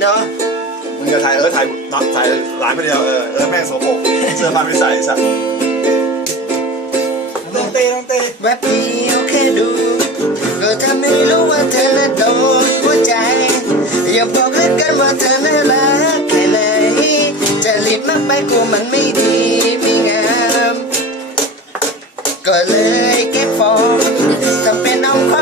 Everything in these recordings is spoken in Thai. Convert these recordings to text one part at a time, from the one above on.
เนาะมึงจะถ่ายเออถ่ายน็อตถ่ายหลานคนเดียวเออเออแม่งสกปรกเสื้อผ้าไม่ใส่สัตว์ต้องเตะต้องเตะแวบเดียวแค่ดูก็ทำให้รู้ว่าเธอน่ะโดนหัวใจอย่าบอกเล่นกันว่าเธอน่ารักแค่ไหนจะรีบมากไปกลัวมันไม่ดีไม่งาม ก็เลยเก็บฟอร์มทำเป็นเอาความ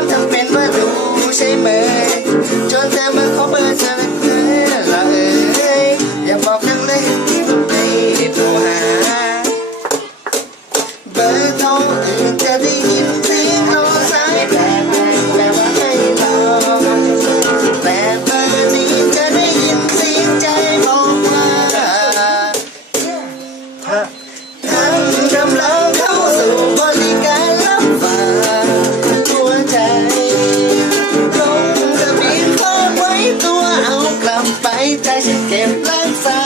จฉันเก็บรักษา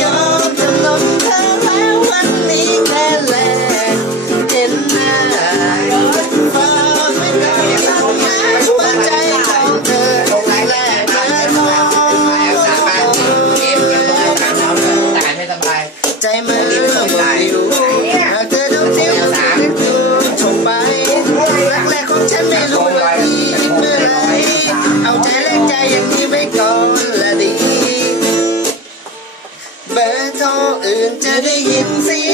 ยอมจำนนเธอแล้ววันนี้แค่แลกเห็นหน้าฝาไม่ได้ทำงานหัวใจของเธอแลกมาทองตายไม่าใจ ตื่นจะได้ยินเสียง